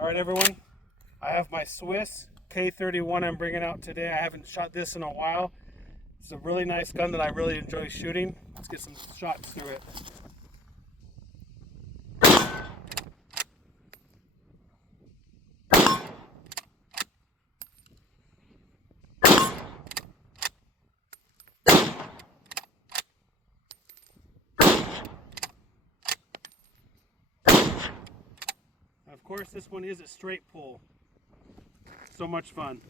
All right, everyone. I have my Swiss K31 I'm bringing out today. I haven't shot this in a while. It's a really nice gun that I really enjoy shooting. Let's get some shots through it. Of course, this one is a straight pull. So much fun.